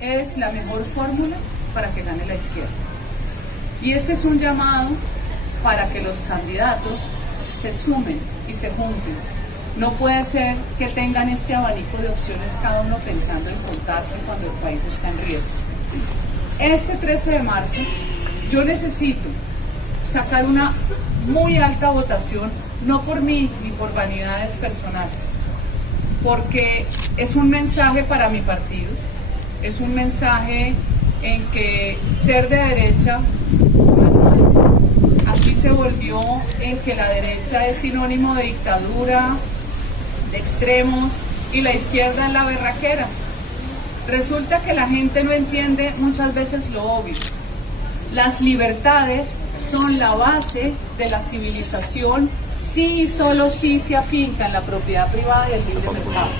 es la mejor fórmula para que gane la izquierda. Y este es un llamado para que los candidatos se sumen y se junten. No puede ser que tengan este abanico de opciones cada uno pensando en contarse cuando el país está en riesgo. Este 13 de marzo yo necesito sacar una muy alta votación, no por mí ni por vanidades personales, porque es un mensaje para mi partido, es un mensaje en que ser de derecha no es malo. Aquí se volvió en que la derecha es sinónimo de dictadura, de extremos, y la izquierda es la berraquera. Resulta que la gente no entiende muchas veces lo obvio. Las libertades son la base de la civilización si y solo si se afinca en la propiedad privada y el libre mercado.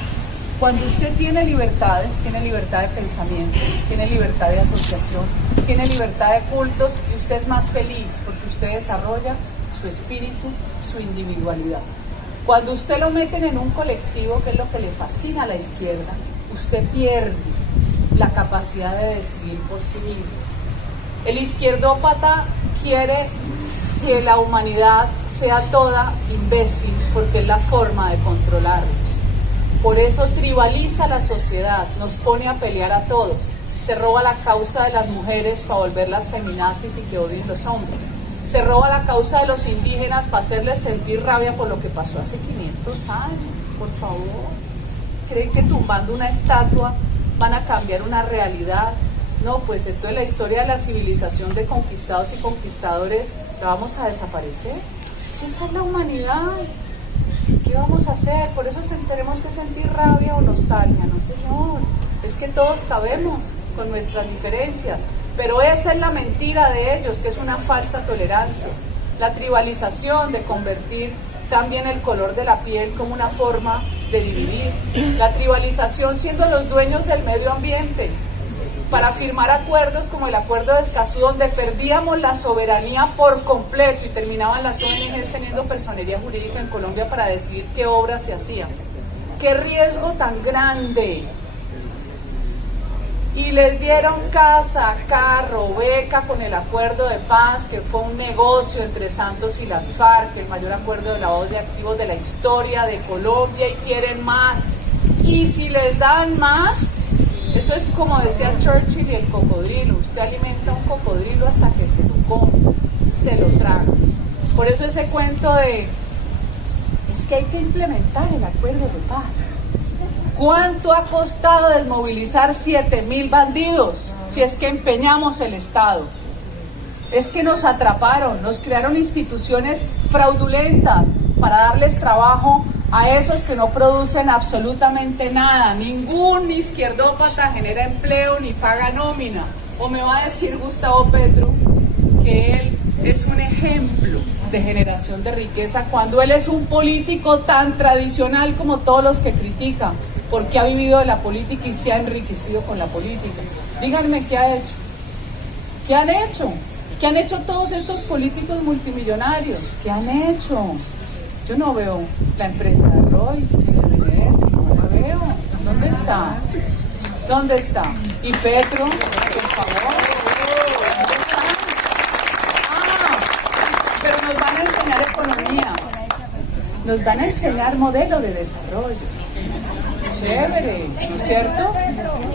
Cuando usted tiene libertades, tiene libertad de pensamiento, tiene libertad de asociación, tiene libertad de cultos, y usted es más feliz porque usted desarrolla su espíritu, su individualidad. Cuando usted lo meten en un colectivo, que es lo que le fascina a la izquierda, usted pierde la capacidad de decidir por sí mismo. El izquierdópata quiere que la humanidad sea toda imbécil porque es la forma de controlarlos. Por eso tribaliza la sociedad, nos pone a pelear a todos, se roba la causa de las mujeres para volverlas feminazis y que odien los hombres, se roba la causa de los indígenas para hacerles sentir rabia por lo que pasó hace 500 años, por favor. ¿Creen que tumbando una estatua van a cambiar una realidad? No, pues entonces la historia de la civilización de conquistados y conquistadores la vamos a desaparecer. Si esa es la humanidad, ¿qué vamos a hacer? Por eso tenemos que sentir rabia o nostalgia. No, señor, es que todos cabemos con nuestras diferencias, pero esa es la mentira de ellos, que es una falsa tolerancia. La tribalización de convertir también el color de la piel como una forma de dividir. La tribalización siendo los dueños del medio ambiente, para firmar acuerdos como el acuerdo de Escazú, donde perdíamos la soberanía por completo y terminaban las ONGs teniendo personería jurídica en Colombia para decidir qué obras se hacían. ¡Qué riesgo tan grande! Y les dieron casa, carro, beca con el acuerdo de paz, que fue un negocio entre Santos y las FARC, el mayor acuerdo de lavado de activos de la historia de Colombia, y quieren más. Y si les dan más, eso es como decía Churchill y el cocodrilo. Usted alimenta a un cocodrilo hasta que se lo come, se lo traga. Por eso ese cuento de, es que hay que implementar el acuerdo de paz. ¿Cuánto ha costado desmovilizar 7.000 bandidos si es que empeñamos el Estado? Es que nos atraparon, nos crearon instituciones fraudulentas para darles trabajo a esos que no producen absolutamente nada. Ningún izquierdópata genera empleo ni paga nómina. O me va a decir Gustavo Petro que él es un ejemplo de generación de riqueza cuando él es un político tan tradicional como todos los que critican, porque ha vivido de la política y se ha enriquecido con la política. Díganme qué ha hecho. ¿Qué han hecho? ¿Qué han hecho todos estos políticos multimillonarios? ¿Qué han hecho? Yo no veo la empresa de Roy, no la veo. ¿Dónde está? ¿Dónde está? Y Petro, por favor. ¿Dónde está? Pero nos van a enseñar economía. Nos van a enseñar modelo de desarrollo. Chévere, ¿no es cierto?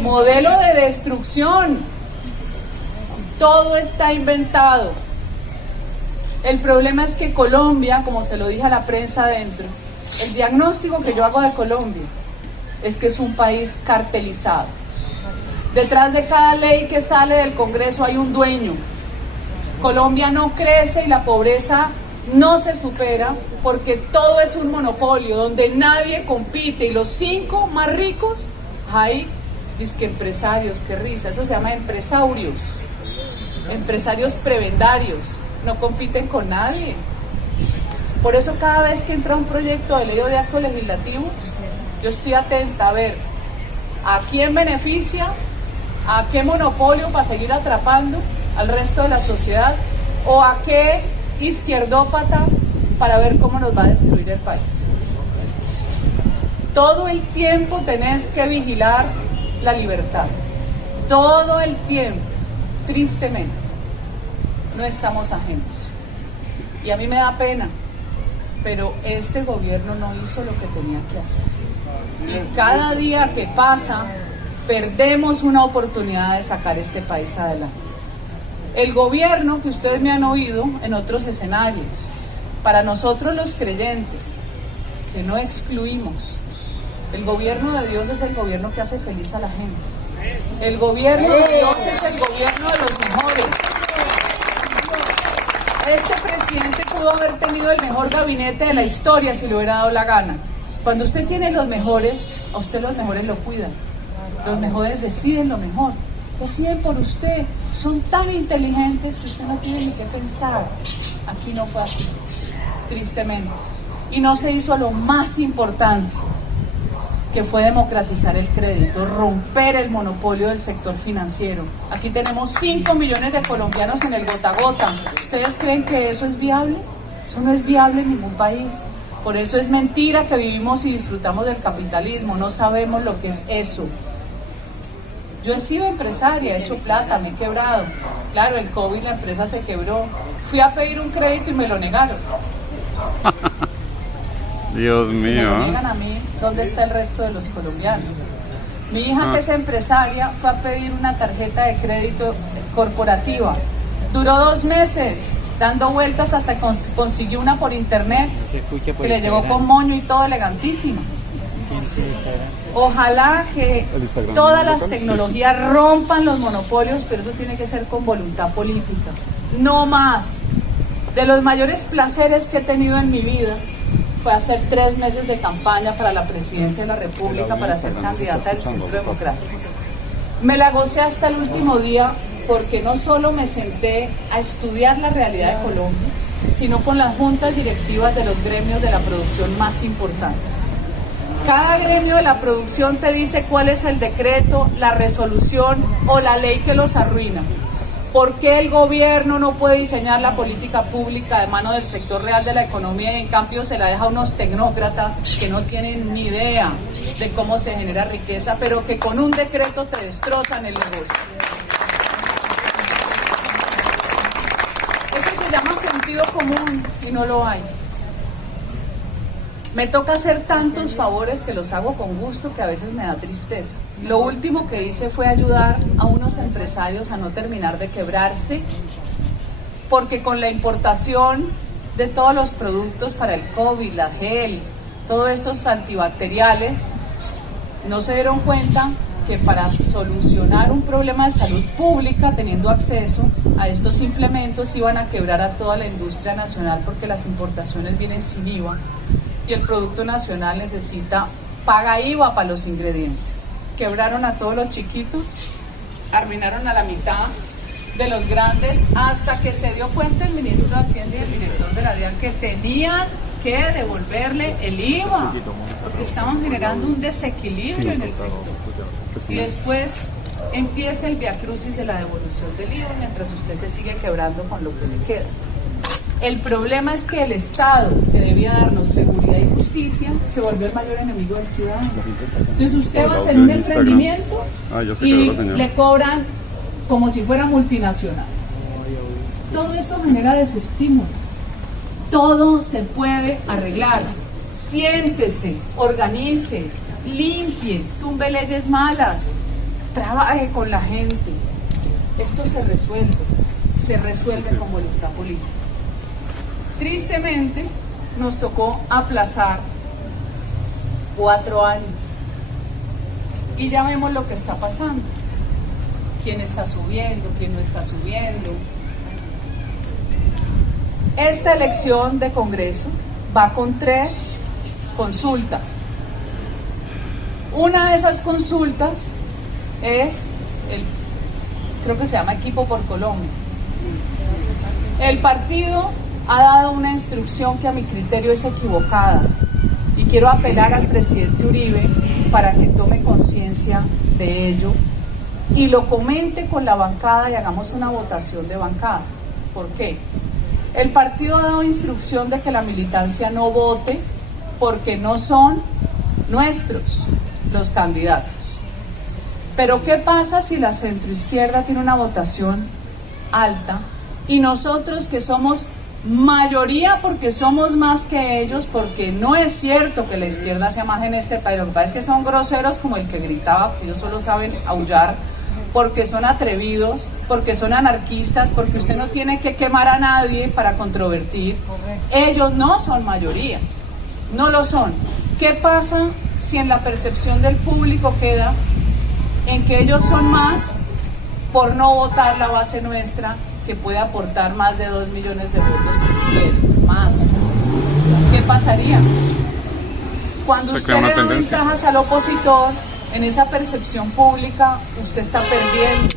Modelo de destrucción. Todo está inventado. El problema es que Colombia, como se lo dije a la prensa adentro, el diagnóstico que yo hago de Colombia es que es un país cartelizado. Detrás de cada ley que sale del Congreso hay un dueño. Colombia no crece y la pobreza no se supera porque todo es un monopolio donde nadie compite, y los 5 más ricos, hay dizque empresarios, qué risa, eso se llama empresarios prebendarios, no compiten con nadie. Por eso cada vez que entra un proyecto de ley o de acto legislativo, yo estoy atenta a ver a quién beneficia, a qué monopolio para seguir atrapando al resto de la sociedad, o a qué izquierdópata para ver cómo nos va a destruir el país. Todo el tiempo tenés que vigilar la libertad. todo el tiempo, tristemente, no estamos ajenos. Y a mí me da pena, pero este gobierno no hizo lo que tenía que hacer. Y cada día que pasa, perdemos una oportunidad de sacar este país adelante. El gobierno que ustedes me han oído en otros escenarios, para nosotros los creyentes, que no excluimos, el gobierno de Dios es el gobierno que hace feliz a la gente. El gobierno de Dios es el gobierno de los mejores. Este presidente pudo haber tenido el mejor gabinete de la historia si le hubiera dado la gana. Cuando usted tiene los mejores, a usted los mejores lo cuidan. Los mejores deciden lo mejor. Deciden por usted. Son tan inteligentes que usted no tiene ni qué pensar. Aquí no fue así, tristemente. Y no se hizo lo más importante, que fue democratizar el crédito, romper el monopolio del sector financiero. Aquí tenemos 5 millones de colombianos en el gota a gota. ¿Ustedes creen que eso es viable? Eso no es viable en ningún país. Por eso es mentira que vivimos y disfrutamos del capitalismo. No sabemos lo que es eso. Yo he sido empresaria, he hecho plata, me he quebrado. Claro, el COVID, la empresa se quebró. Fui a pedir un crédito y me lo negaron. Dios mío. Si me lo niegan a mí, ¿dónde está el resto de los colombianos? Mi hija, que es empresaria, fue a pedir una tarjeta de crédito corporativa. Duró 2 meses dando vueltas hasta que consiguió una por internet, que le llegó con moño y todo, elegantísima. Ojalá que todas las tecnologías rompan los monopolios, pero eso tiene que ser con voluntad política. No más. De los mayores placeres que he tenido en mi vida fue hacer 3 meses de campaña para la presidencia de la República, para ser candidata del Centro Democrático. Me la gocé hasta el último día, porque no solo me senté a estudiar la realidad de Colombia, sino con las juntas directivas de los gremios de la producción más importantes. Cada gremio de la producción te dice cuál es el decreto, la resolución o la ley que los arruina. ¿Por qué el gobierno no puede diseñar la política pública de mano del sector real de la economía y en cambio se la deja a unos tecnócratas que no tienen ni idea de cómo se genera riqueza, pero que con un decreto te destrozan el negocio? Eso se llama sentido común y no lo hay. Me toca hacer tantos favores que los hago con gusto que a veces me da tristeza. Lo último que hice fue ayudar a unos empresarios a no terminar de quebrarse, porque con la importación de todos los productos para el COVID, la gel, todos estos antibacteriales, no se dieron cuenta que para solucionar un problema de salud pública, teniendo acceso a estos implementos, iban a quebrar a toda la industria nacional, porque las importaciones vienen sin IVA. Y el Producto Nacional paga IVA para los ingredientes. Quebraron a todos los chiquitos, arruinaron a la mitad de los grandes, hasta que se dio cuenta el ministro de Hacienda y el director de la DIAN que tenían que devolverle el IVA, porque estaban generando un desequilibrio en el sector. Y después empieza el viacrucis de la devolución del IVA, mientras usted se sigue quebrando con lo que le queda. El problema es que el Estado, que debía darnos seguridad y justicia, se volvió el mayor enemigo del ciudadano. Entonces usted va a hacer un emprendimiento y le cobran como si fuera multinacional. Todo eso genera desestímulo. Todo se puede arreglar. Siéntese, organice, limpie, tumbe leyes malas, trabaje con la gente. Esto se resuelve con voluntad política. Tristemente, nos tocó aplazar 4 años y ya vemos lo que está pasando. ¿Quién está subiendo? ¿Quién no está subiendo? Esta elección de Congreso va con 3 consultas. Una de esas consultas es creo que se llama Equipo por Colombia. El partido ha dado una instrucción que a mi criterio es equivocada y quiero apelar al presidente Uribe para que tome conciencia de ello y lo comente con la bancada y hagamos una votación de bancada. ¿Por qué? El partido ha dado instrucción de que la militancia no vote porque no son nuestros los candidatos. Pero ¿qué pasa si la centroizquierda tiene una votación alta y nosotros, que somos mayoría porque somos más que ellos, porque no es cierto que la izquierda sea más en este país, lo que pasa es que son groseros como el que gritaba, ellos solo saben aullar, porque son atrevidos, porque son anarquistas, porque usted no tiene que quemar a nadie para controvertir? Ellos no son mayoría, no lo son. ¿Qué pasa si en la percepción del público queda en que ellos son más por no votar la base nuestra, que puede aportar más de 2 millones de votos si quiere, más? ¿Qué pasaría? Cuando usted le da ventajas al opositor, en esa percepción pública, usted está perdiendo.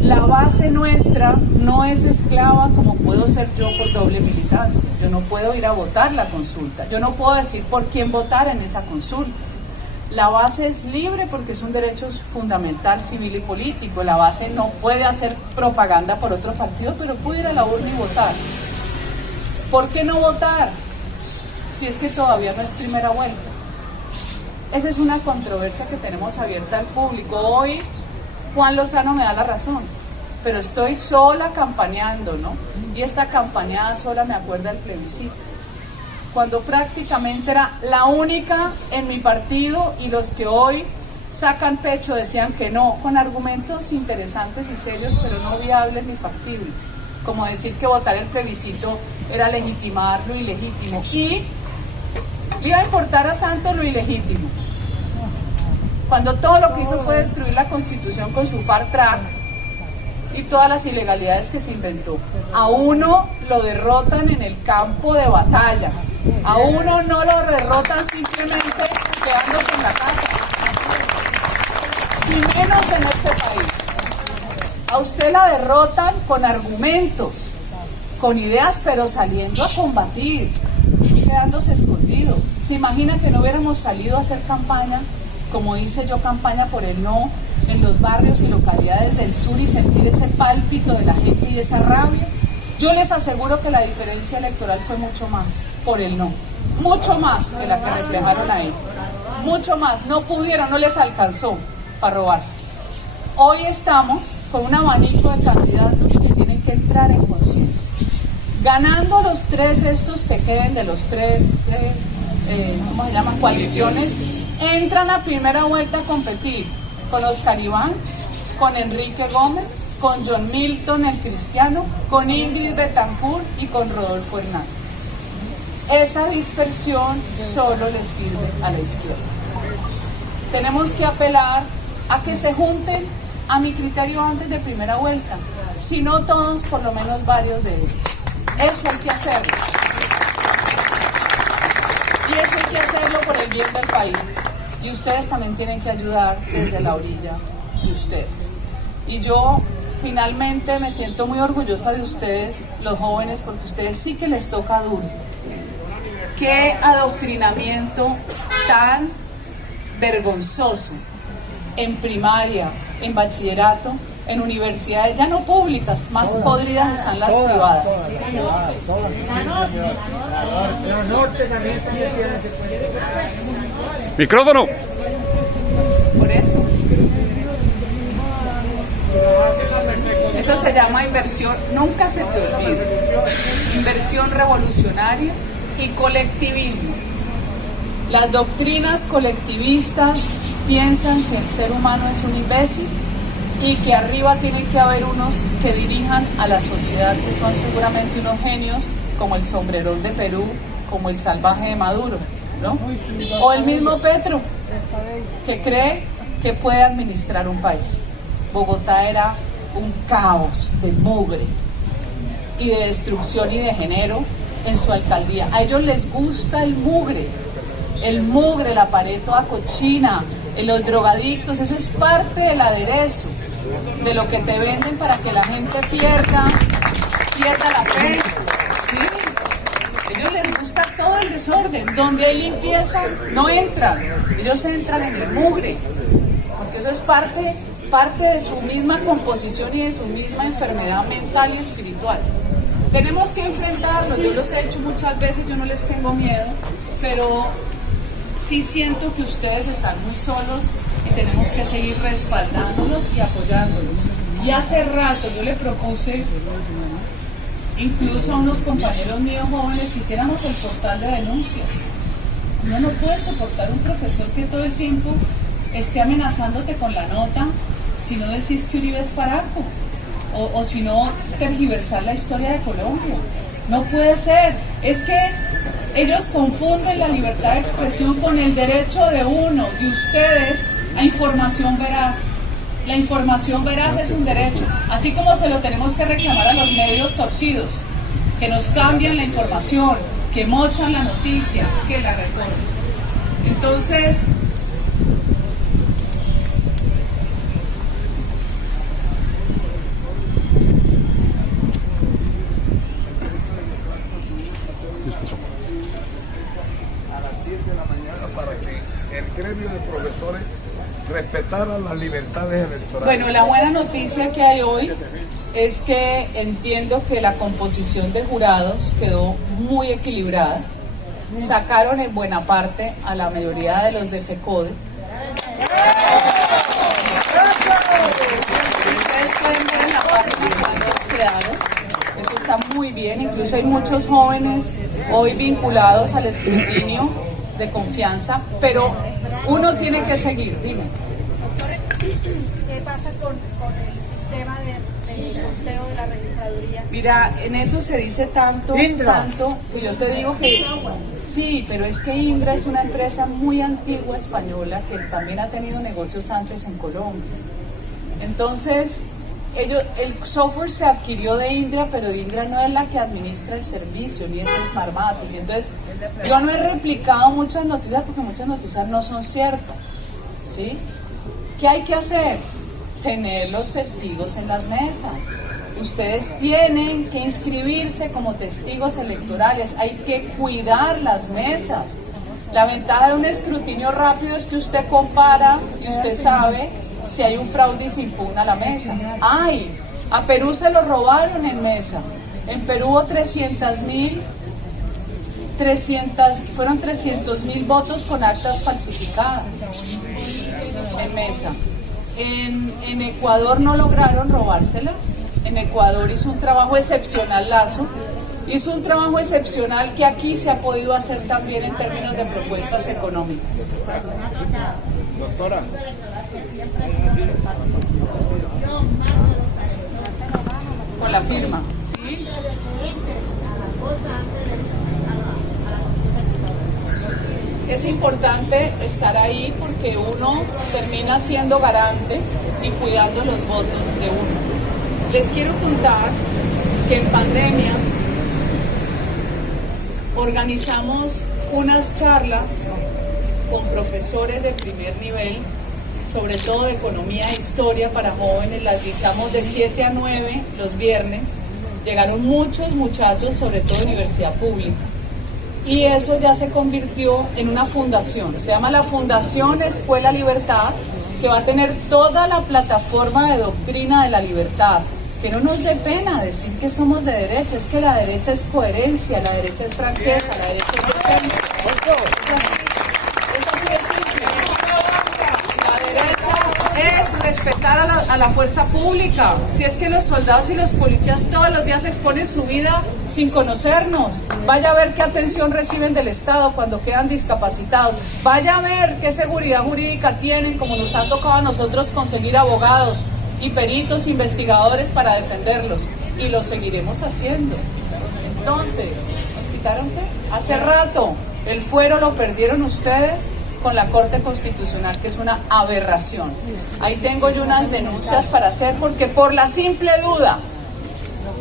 La base nuestra no es esclava como puedo ser yo por doble militancia. Yo no puedo ir a votar la consulta. Yo no puedo decir por quién votar en esa consulta. La base es libre porque es un derecho fundamental, civil y político. La base no puede hacer propaganda por otro partido, pero puede ir a la urna y votar. ¿Por qué no votar si es que todavía no es primera vuelta? Esa es una controversia que tenemos abierta al público. Hoy Juan Lozano me da la razón, pero estoy sola campañando, ¿no? Y esta campañada sola me acuerda del plebiscito, cuando prácticamente era la única en mi partido, y los que hoy sacan pecho decían que no, con argumentos interesantes y serios, pero no viables ni factibles, como decir que votar el plebiscito era legitimar lo ilegítimo, y le iba a importar a Santos lo ilegítimo, cuando todo lo que hizo fue destruir la Constitución con su far track y todas las ilegalidades que se inventó. A uno lo derrotan en el campo de batalla, a uno no lo derrotan simplemente quedándose en la casa, y menos en este país. A usted la derrotan con argumentos, con ideas, pero saliendo a combatir, quedándose escondido. ¿Se imagina que no hubiéramos salido a hacer campaña, como dice yo, campaña por el no, en los barrios y localidades del sur, y sentir ese pálpito de la gente y esa rabia? Yo les aseguro que la diferencia electoral fue mucho más por el no, mucho más que la que reflejaron ahí, mucho más. No pudieron, no les alcanzó para robarse. Hoy estamos con un abanico de candidatos que tienen que entrar en conciencia, ganando los tres estos que queden de los tres, ¿cómo se llaman? Coaliciones. Entran a primera vuelta a competir con Oscar Iván, con Enrique Gómez, con John Milton el Cristiano, con Ingrid Betancourt y con Rodolfo Hernández. Esa dispersión solo le sirve a la izquierda. Tenemos que apelar a que se junten, a mi criterio, antes de primera vuelta, si no todos, por lo menos varios de ellos. Eso hay que hacerlo. Y eso hay que hacerlo por el bien del país. Y ustedes también tienen que ayudar desde la orilla de ustedes. Y yo finalmente me siento muy orgullosa de ustedes, los jóvenes, porque a ustedes sí que les toca duro. Qué adoctrinamiento tan vergonzoso en primaria, en bachillerato, en universidades ya no públicas, más podridas están las privadas. Micrófono. Por eso. Eso se llama inversión, nunca se te olvide. Inversión revolucionaria y colectivismo. Las doctrinas colectivistas piensan que el ser humano es un imbécil y que arriba tienen que haber unos que dirijan a la sociedad, que son seguramente unos genios, como el sombrerón de Perú, como el salvaje de Maduro, ¿no? O el mismo Petro, que cree que puede administrar un país. Bogotá era un caos de mugre y de destrucción y de género en su alcaldía. A ellos les gusta el mugre, la pared toda cochina, los drogadictos. Eso es parte del aderezo, de lo que te venden para que la gente pierda la fe. ¿Sí? A ellos les gusta todo el desorden. Donde hay limpieza, no entran. Ellos entran en el mugre, porque eso es parte de su misma composición y de su misma enfermedad mental y espiritual. Tenemos que enfrentarlo. Yo los he hecho muchas veces, yo no les tengo miedo, pero sí siento que ustedes están muy solos y tenemos que seguir respaldándolos y apoyándolos. Y hace rato yo le propuse, incluso a unos compañeros míos jóvenes, que hiciéramos el portal de denuncias. Uno no puede soportar un profesor que todo el tiempo esté amenazándote con la nota si no decís que Uribe es faraco, o si no tergiversar la historia de Colombia. No puede ser. Es que ellos confunden la libertad de expresión con el derecho de uno, de ustedes, a información veraz. La información veraz es un derecho, así como se lo tenemos que reclamar a los medios torcidos, que nos cambian la información, que mochan la noticia, que la recortan. Entonces, a las 10 de la mañana para que el gremio de profesores respetara las libertades electorales. Bueno, la buena noticia que hay hoy es que entiendo que la composición de jurados quedó muy equilibrada. Sacaron en buena parte a la mayoría de los de FECODE. Ustedes pueden ver en la página cuántos quedaron. Eso está muy bien. Incluso hay muchos jóvenes hoy vinculados al escrutinio de confianza, pero uno tiene que seguir. Dime. ¿Qué pasa con el sistema de conteo de la registraduría? Mira, en eso se dice tanto, que yo te digo que sí, pero es que Indra es una empresa muy antigua española que también ha tenido negocios antes en Colombia. Entonces, el software se adquirió de Indra, pero Indra no es la que administra el servicio, ni es Smartmatic. Entonces, yo no he replicado muchas noticias porque muchas noticias no son ciertas, ¿sí? ¿Qué hay que hacer? Tener los testigos en las mesas. Ustedes tienen que inscribirse como testigos electorales, hay que cuidar las mesas. La ventaja de un escrutinio rápido es que usted compara y usted sabe si hay un fraude y se impugna la mesa. ¡Ay! A Perú se lo robaron en mesa. En Perú hubo 300.000 votos con actas falsificadas en mesa. En Ecuador no lograron robárselas. En Ecuador hizo un trabajo excepcional Lazo. Hizo un trabajo excepcional que aquí se ha podido hacer también en términos de propuestas económicas. Doctora. Con la firma, ¿sí? Es importante estar ahí porque uno termina siendo garante y cuidando los votos de uno. Les quiero contar que en pandemia organizamos unas charlas con profesores de primer nivel, sobre todo de economía e historia para jóvenes. Las dictamos de 7 a 9 los viernes. Llegaron muchos muchachos, sobre todo de universidad pública. Y eso ya se convirtió en una fundación. Se llama la Fundación Escuela Libertad, que va a tener toda la plataforma de doctrina de la libertad. Que no nos dé pena decir que somos de derecha, es que la derecha es coherencia, la derecha es franqueza, la derecha es defensa. Es así de simple. La derecha es respetar a la fuerza pública. Si es que los soldados y los policías todos los días exponen su vida sin conocernos, vaya a ver qué atención reciben del Estado cuando quedan discapacitados, vaya a ver qué seguridad jurídica tienen, como nos ha tocado a nosotros conseguir abogados y peritos investigadores para defenderlos, y lo seguiremos haciendo. Entonces, ¿nos quitaron qué? Hace rato el fuero lo perdieron ustedes con la Corte Constitucional, que es una aberración. Ahí tengo yo unas denuncias para hacer, porque por la simple duda,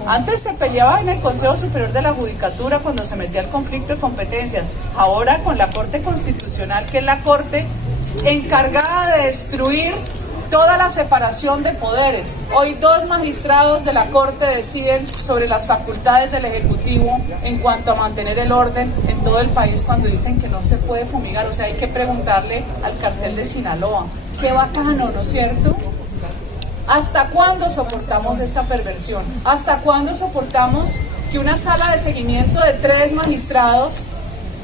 antes se peleaba en el Consejo Superior de la Judicatura cuando se metía el conflicto de competencias, ahora con la Corte Constitucional, que es la Corte encargada de destruir toda la separación de poderes. Hoy 2 magistrados de la Corte deciden sobre las facultades del Ejecutivo en cuanto a mantener el orden en todo el país, cuando dicen que no se puede fumigar. O sea, hay que preguntarle al cartel de Sinaloa. Qué bacano, ¿no es cierto? ¿Hasta cuándo soportamos esta perversión? ¿Hasta cuándo soportamos que una sala de seguimiento de 3 magistrados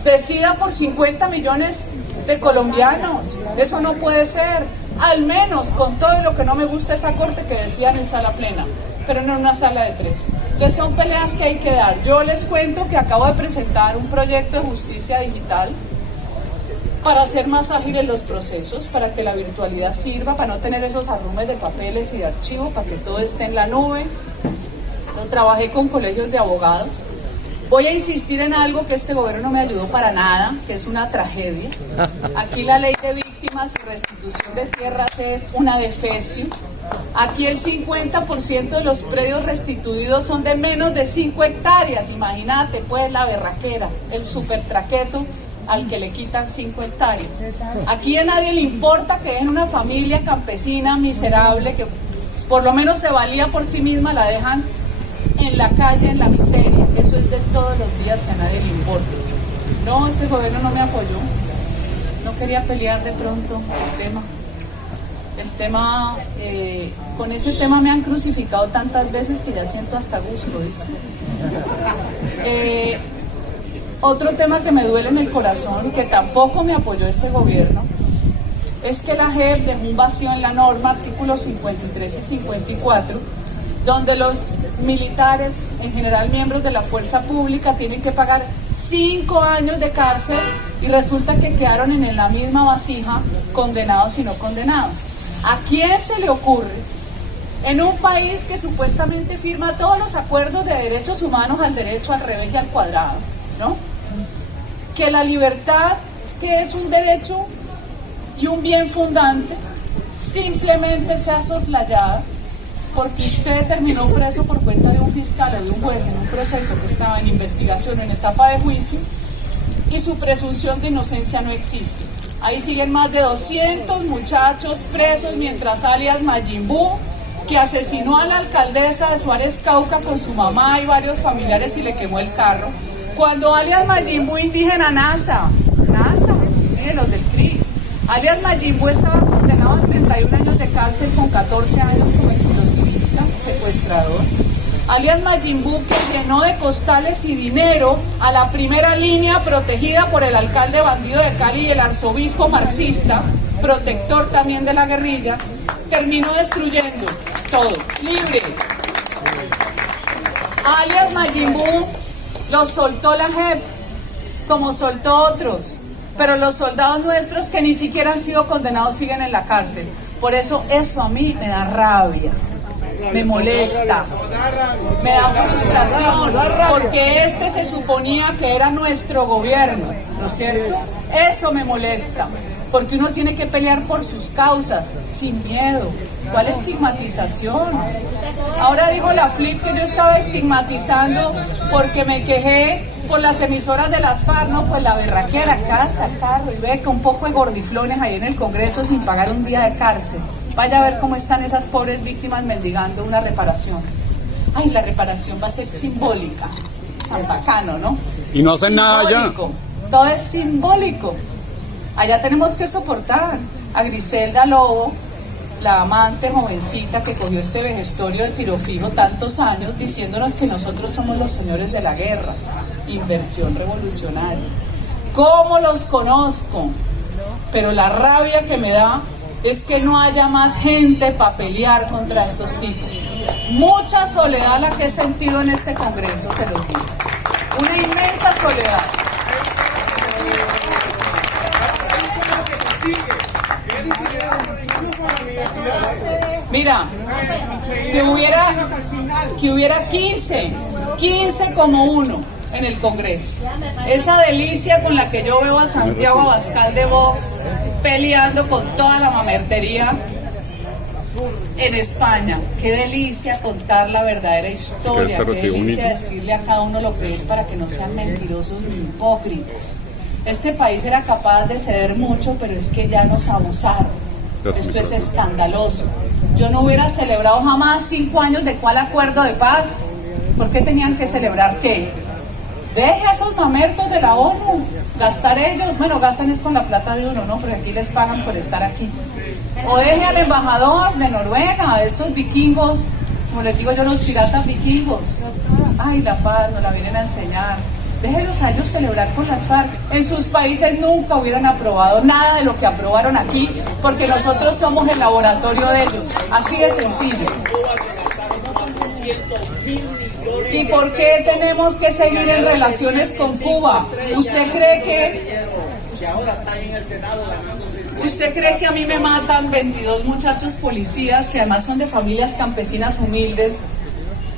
decida por 50 millones de colombianos? Eso no puede ser. al menos con todo lo que no me gusta esa corte que decían en sala plena, pero no en una sala de 3. Entonces son peleas que hay que dar. Yo les cuento que acabo de presentar un proyecto de justicia digital para hacer más ágiles los procesos, para que la virtualidad sirva, para no tener esos arrumes de papeles y de archivos, para que todo esté en la nube. Lo trabajé con colegios de abogados. Voy a insistir en algo que este gobierno no me ayudó para nada, que es una tragedia. Aquí la ley de víctimas y restitución de tierras es una defecio. Aquí el 50% de los predios restituidos son de menos de 5 hectáreas. Imagínate pues la berraquera, el supertraqueto al que le quitan 5 hectáreas. Aquí a nadie le importa que dejen una familia campesina miserable que por lo menos se valía por sí misma, la dejan en la calle, en la miseria. Eso es de todos los días y a nadie le importa. No, este gobierno no me apoyó. No quería pelear de pronto el tema, con ese tema me han crucificado tantas veces que ya siento hasta gusto, ¿viste? Otro tema que me duele en el corazón, que tampoco me apoyó este gobierno, es que la JEP dejó un vacío en la norma, artículos 53 y 54, donde los militares, en general miembros de la fuerza pública, tienen que pagar 5 años de cárcel y resulta que quedaron en la misma vasija condenados y no condenados. ¿A quién se le ocurre, en un país que supuestamente firma todos los acuerdos de derechos humanos al derecho, al revés y al cuadrado, ¿no?, que la libertad, que es un derecho y un bien fundante, simplemente sea soslayada porque usted terminó preso por cuenta de un fiscal o de un juez en un proceso que estaba en investigación, en etapa de juicio, y su presunción de inocencia no existe? Ahí siguen más de 200 muchachos presos, mientras alias Majin Buu, que asesinó a la alcaldesa de Suárez Cauca con su mamá y varios familiares y le quemó el carro, cuando alias Majin Buu indígena NASA, sí, de los del CRI, alias Majin Buu estaba condenado a 31 años de cárcel con 14 años como explosivista, secuestrador. Alias Majin Buu, que llenó de costales y dinero a la primera línea protegida por el alcalde bandido de Cali y el arzobispo marxista, protector también de la guerrilla, terminó destruyendo todo, libre. Alias Majin Buu los soltó la JEP, como soltó otros, pero los soldados nuestros que ni siquiera han sido condenados siguen en la cárcel. Por eso a mí me da rabia, me molesta, me da frustración, porque este se suponía que era nuestro gobierno, ¿no es cierto? Eso me molesta, porque uno tiene que pelear por sus causas, sin miedo. ¿Cuál estigmatización? Ahora dijo la Flip que yo estaba estigmatizando porque me quejé por las emisoras de las FARC. No, pues la berraquera, casa, carro y beca, un poco de gordiflones ahí en el Congreso sin pagar un día de cárcel. Vaya a ver cómo están esas pobres víctimas mendigando una reparación. Ay, la reparación va a ser simbólica. Tan bacano, ¿no? Y no hacen nada ya. Todo es simbólico. Allá tenemos que soportar a Griselda Lobo, la amante jovencita que cogió este vejestorio de tiro fijo tantos años, diciéndonos que nosotros somos los señores de la guerra. Inversión revolucionaria. ¿Cómo los conozco? Pero la rabia que me da es que no haya más gente para pelear contra estos tipos. Mucha soledad la que he sentido en este Congreso, se los digo. Una inmensa soledad. Mira, que hubiera 15 como uno en el Congreso. Esa delicia con la que yo veo a Santiago Abascal de Vox peleando con toda la mamertería en España. Qué delicia contar la verdadera historia, qué delicia decirle a cada uno lo que es para que no sean mentirosos ni hipócritas. Este país era capaz de ceder mucho, pero es que ya nos abusaron. Esto es escandaloso. Yo no hubiera celebrado jamás 5 años de cuál acuerdo de paz. ¿Por qué tenían que celebrar qué? Deje a esos mamertos de la ONU, gastar ellos, bueno, gastan es con la plata de uno, ¿no? Porque aquí les pagan por estar aquí. O deje al embajador de Noruega, de estos vikingos, como les digo yo, los piratas vikingos. Ay, la paz, nos la vienen a enseñar. déjelos a ellos celebrar con las FARC. En sus países nunca hubieran aprobado nada de lo que aprobaron aquí, porque nosotros somos el laboratorio de ellos, así de sencillo. ¿Y por qué tenemos que seguir en relaciones con Cuba? ¿Usted cree que a mí me matan 22 muchachos policías que además son de familias campesinas humildes?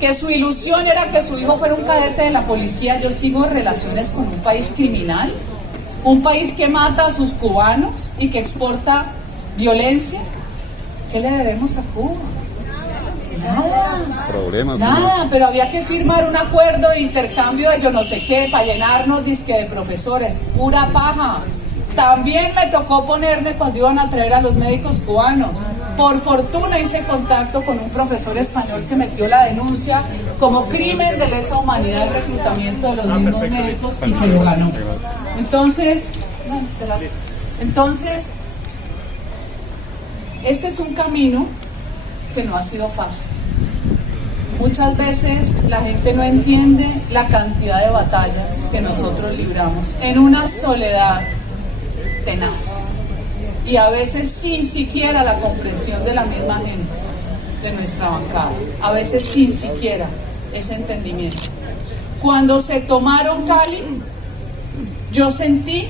Que su ilusión era que su hijo fuera un cadete de la policía. Yo sigo en relaciones con un país criminal, un país que mata a sus cubanos y que exporta violencia. ¿Qué le debemos a Cuba? Nada, pero había que firmar un acuerdo de intercambio de yo no sé qué para llenarnos disque de profesores, pura paja. También me tocó ponerme cuando iban a traer a los médicos cubanos. Por fortuna hice contacto con un profesor español que metió la denuncia como crimen de lesa humanidad el reclutamiento de los mismos médicos y se lo ganó. Entonces, este es un camino que no ha sido fácil. Muchas veces la gente no entiende la cantidad de batallas que nosotros libramos en una soledad tenaz y a veces sin siquiera la comprensión de la misma gente de nuestra bancada, a veces sin siquiera ese entendimiento. Cuando se tomaron Cali, yo sentí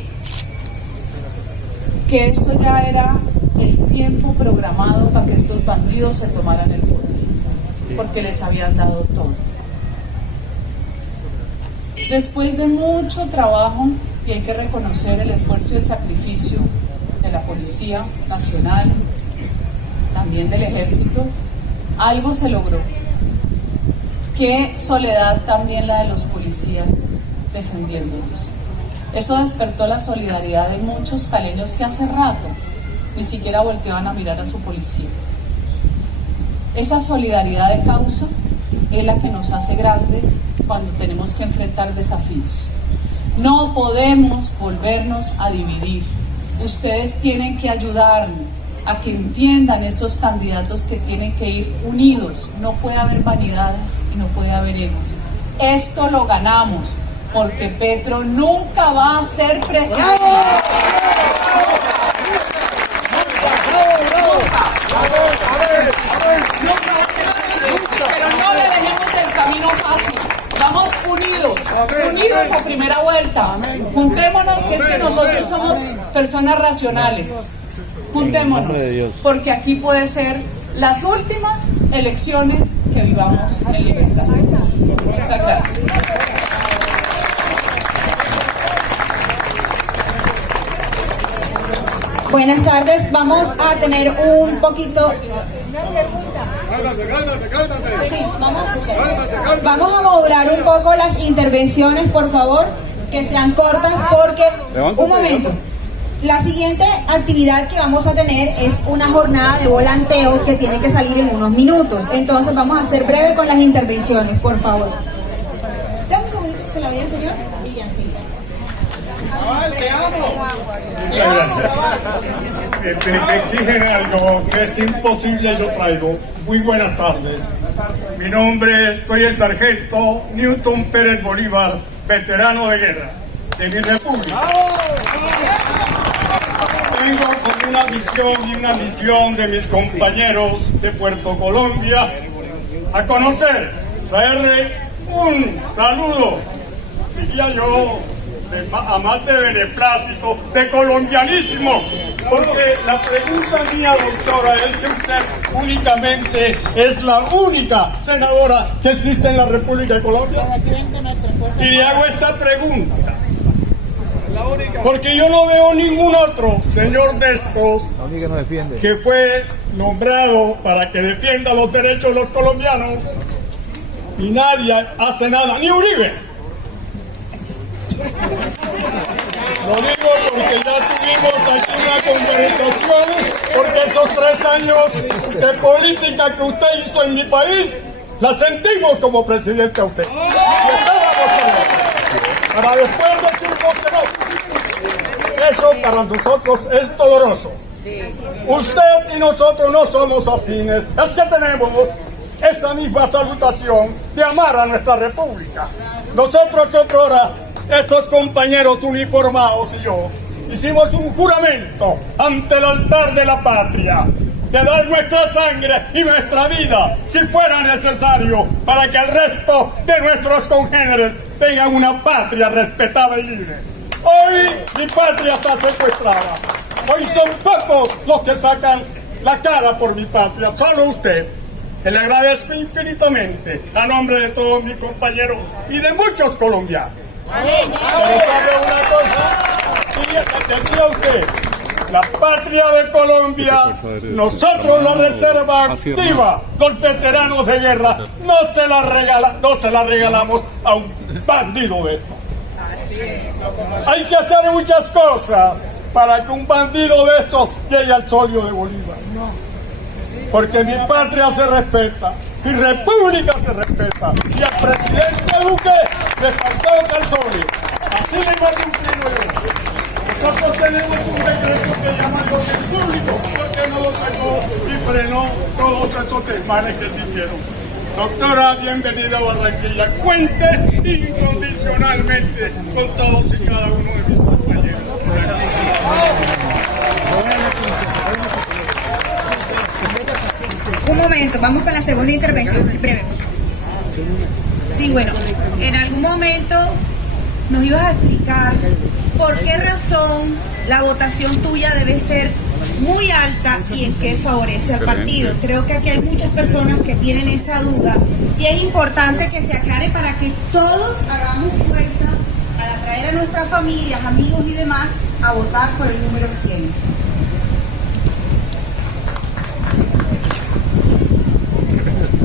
que esto ya era el tiempo programado para que estos bandidos se tomaran el poder, porque les habían dado todo. Después de mucho trabajo, y hay que reconocer el esfuerzo y el sacrificio de la Policía Nacional, también del Ejército, algo se logró. Qué soledad también la de los policías defendiéndonos. Eso despertó la solidaridad de muchos caleños que hace rato ni siquiera volteaban a mirar a su policía. Esa solidaridad de causa es la que nos hace grandes cuando tenemos que enfrentar desafíos. No podemos volvernos a dividir. Ustedes tienen que ayudarme a que entiendan estos candidatos que tienen que ir unidos. No puede haber vanidades y no puede haber egos. Esto lo ganamos porque Petro nunca va a ser presidente. Pero no le dejemos el camino fácil. Vamos unidos a primera vuelta. Juntémonos, que es que nosotros somos personas racionales. Juntémonos, porque aquí puede ser las últimas elecciones que vivamos en libertad. Muchas gracias. Buenas tardes, vamos a tener un poquito... Sí, vamos a modular un poco las intervenciones, por favor, que sean cortas porque... Un momento. La siguiente actividad que vamos a tener es una jornada de volanteo que tiene que salir en unos minutos. Entonces vamos a ser breve con las intervenciones, por favor. Dame un segundito que se la vea, señor. Y ya, sí. Me exigen algo que es imposible, yo traigo. Muy buenas tardes. Mi nombre, soy el sargento Newton Pérez Bolívar, veterano de guerra de mi república. Vengo con una visión y una misión de mis compañeros de Puerto Colombia a conocer, traerle un saludo, diría yo, a más de beneplácito, de colombianísimo, porque la pregunta mía, doctora, es que usted únicamente es la única senadora que existe en la República de Colombia. Y le hago esta pregunta, porque yo no veo ningún otro señor de estos que fue nombrado para que defienda los derechos de los colombianos y nadie hace nada, ni Uribe. Lo digo porque ya tuvimos aquí una conversación, porque esos 3 años de política que usted hizo en mi país, la sentimos como presidente a usted. Para después decirnos que no. Eso para nosotros es doloroso. Usted y nosotros no somos afines. Es que tenemos esa misma salutación de amar a nuestra república. Nosotros otrora estos compañeros uniformados y yo hicimos un juramento ante el altar de la patria de dar nuestra sangre y nuestra vida si fuera necesario para que el resto de nuestros congéneres tengan una patria respetada y libre. Hoy mi patria está secuestrada. Hoy son pocos los que sacan la cara por mi patria, solo usted. Le agradezco infinitamente a nombre de todos mis compañeros y de muchos colombianos. Pero sabe una cosa, y decía usted, la patria de Colombia, nosotros la reserva activa, los veteranos de guerra, no se la regalamos a un bandido de esto. Hay que hacer muchas cosas para que un bandido de estos llegue al solio de Bolívar. Porque mi patria se respeta, mi república se respeta, y al presidente Duque le faltó calzones. Así le cumplimos yo. Nosotros tenemos un decreto que llama de orden público, porque no lo sacó y frenó todos esos desmanes que se hicieron. Doctora, bienvenida a Barranquilla. Cuente incondicionalmente con todos y cada uno de mis compañeros. Un momento, vamos con la segunda intervención, breve. Sí, bueno, en algún momento nos ibas a explicar por qué razón la votación tuya debe ser muy alta y en qué favorece al partido. Creo que aquí hay muchas personas que tienen esa duda y es importante que se aclare para que todos hagamos fuerza para traer a nuestras familias, amigos y demás a votar por el número 100.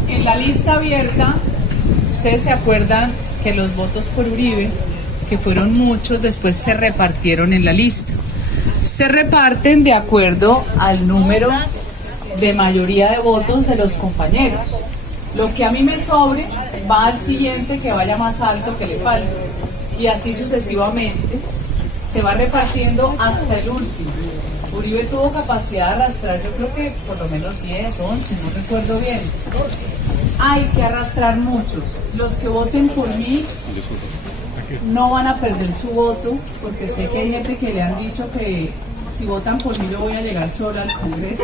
En la lista abierta, ustedes se acuerdan que los votos por Uribe, que fueron muchos, después se repartieron en la lista. Se reparten de acuerdo al número de mayoría de votos de los compañeros. Lo que a mí me sobre va al siguiente que vaya más alto que le falte. Y así sucesivamente se va repartiendo hasta el último. Uribe tuvo capacidad de arrastrar, yo creo que por lo menos 10, 11, no recuerdo bien. Hay que arrastrar muchos. Los que voten por mí no van a perder su voto, porque sé que hay gente que le han dicho que si votan por mí yo voy a llegar sola al Congreso.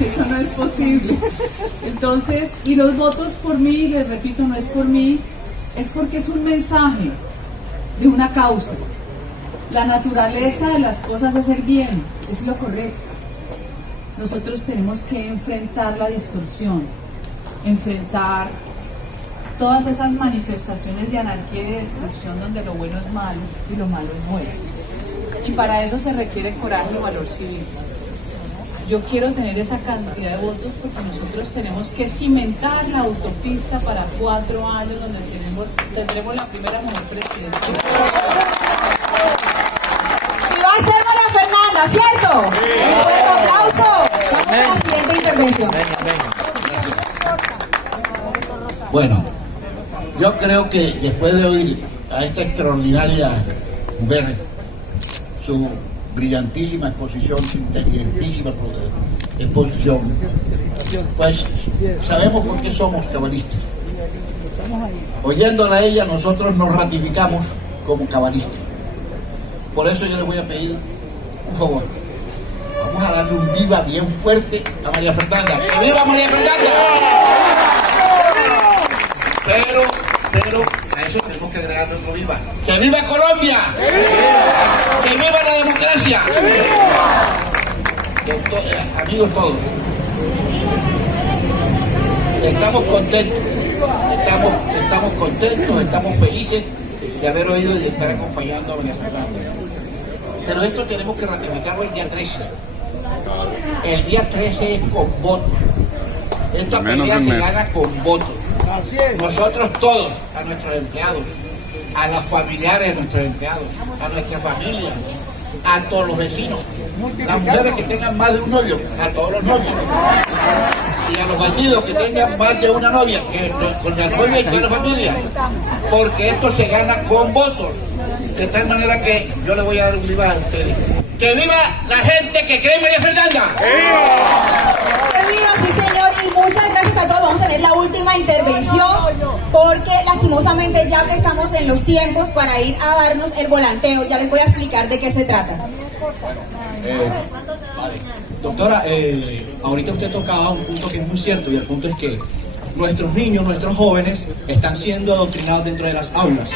Eso no es posible. Entonces, y los votos por mí, les repito, no es por mí, es porque es un mensaje de una causa. La naturaleza de las cosas es el bien, es lo correcto. Nosotros tenemos que enfrentar la distorsión, enfrentar todas esas manifestaciones de anarquía y de destrucción donde lo bueno es malo y lo malo es bueno. Y para eso se requiere coraje y valor civil. Yo quiero tener esa cantidad de votos porque nosotros tenemos que cimentar la autopista para 4 años donde tendremos la primera mujer presidenta. Y va a ser María Fernanda, ¿cierto? Sí. Un fuerte aplauso. Vamos a la siguiente intervención. Bueno, yo creo que después de oír a esta extraordinaria mujer, su brillantísima exposición, su inteligentísima exposición, pues sabemos por qué somos cabalistas. Oyéndola a ella, nosotros nos ratificamos como cabalistas. Por eso yo le voy a pedir un favor. Vamos a darle un viva bien fuerte a María Fernanda. ¡Que viva María Fernanda! Pero a eso tenemos que agregar otro viva. ¡Que viva Colombia! ¡Que viva la democracia! Amigos todos, estamos contentos, estamos felices de haber oído y de estar acompañando a María Fernanda. Pero esto tenemos que ratificarlo el día 13. El día 13 es con votos. Esta pelea se gana con votos. Nosotros todos, a nuestros empleados, a los familiares de nuestros empleados, a nuestra familia, a todos los vecinos, las mujeres que tengan más de un novio, a todos los novios, y a los bandidos que tengan más de una novia, que con la novia y toda la familia, porque esto se gana con votos. De tal manera que yo le voy a dar un viva a ustedes. ¡Que viva la gente que cree en María Fernanda! ¡Que viva, sí señor! Y muchas gracias a todos. Vamos a tener la última intervención porque lastimosamente ya que estamos en los tiempos para ir a darnos el volanteo, ya les voy a explicar de qué se trata. Vale. Doctora, ahorita usted tocaba un punto que es muy cierto, y el punto es que nuestros niños, nuestros jóvenes están siendo adoctrinados dentro de las aulas.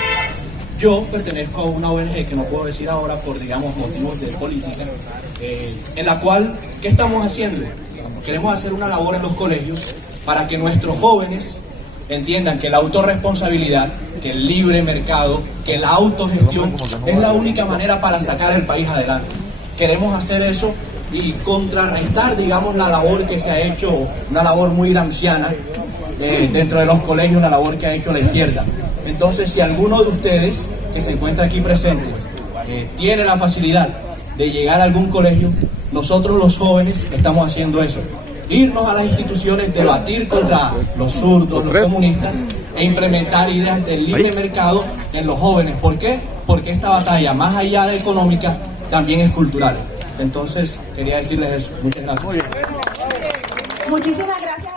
Yo pertenezco a una ONG que no puedo decir ahora por, digamos, motivos de política, en la cual, ¿qué estamos haciendo? Queremos hacer una labor en los colegios para que nuestros jóvenes entiendan que la autorresponsabilidad, que el libre mercado, que la autogestión es la única manera para sacar el país adelante. Queremos hacer eso y contrarrestar, digamos, la labor que se ha hecho, una labor muy gramsciana dentro de los colegios, una labor que ha hecho la izquierda. Entonces, si alguno de ustedes que se encuentra aquí presente tiene la facilidad de llegar a algún colegio, nosotros los jóvenes estamos haciendo eso. Irnos a las instituciones, debatir contra los zurdos, los comunistas e implementar ideas del libre mercado en los jóvenes. ¿Por qué? Porque esta batalla, más allá de económica, también es cultural. Entonces, quería decirles eso. Muchas gracias. Muchísimas gracias.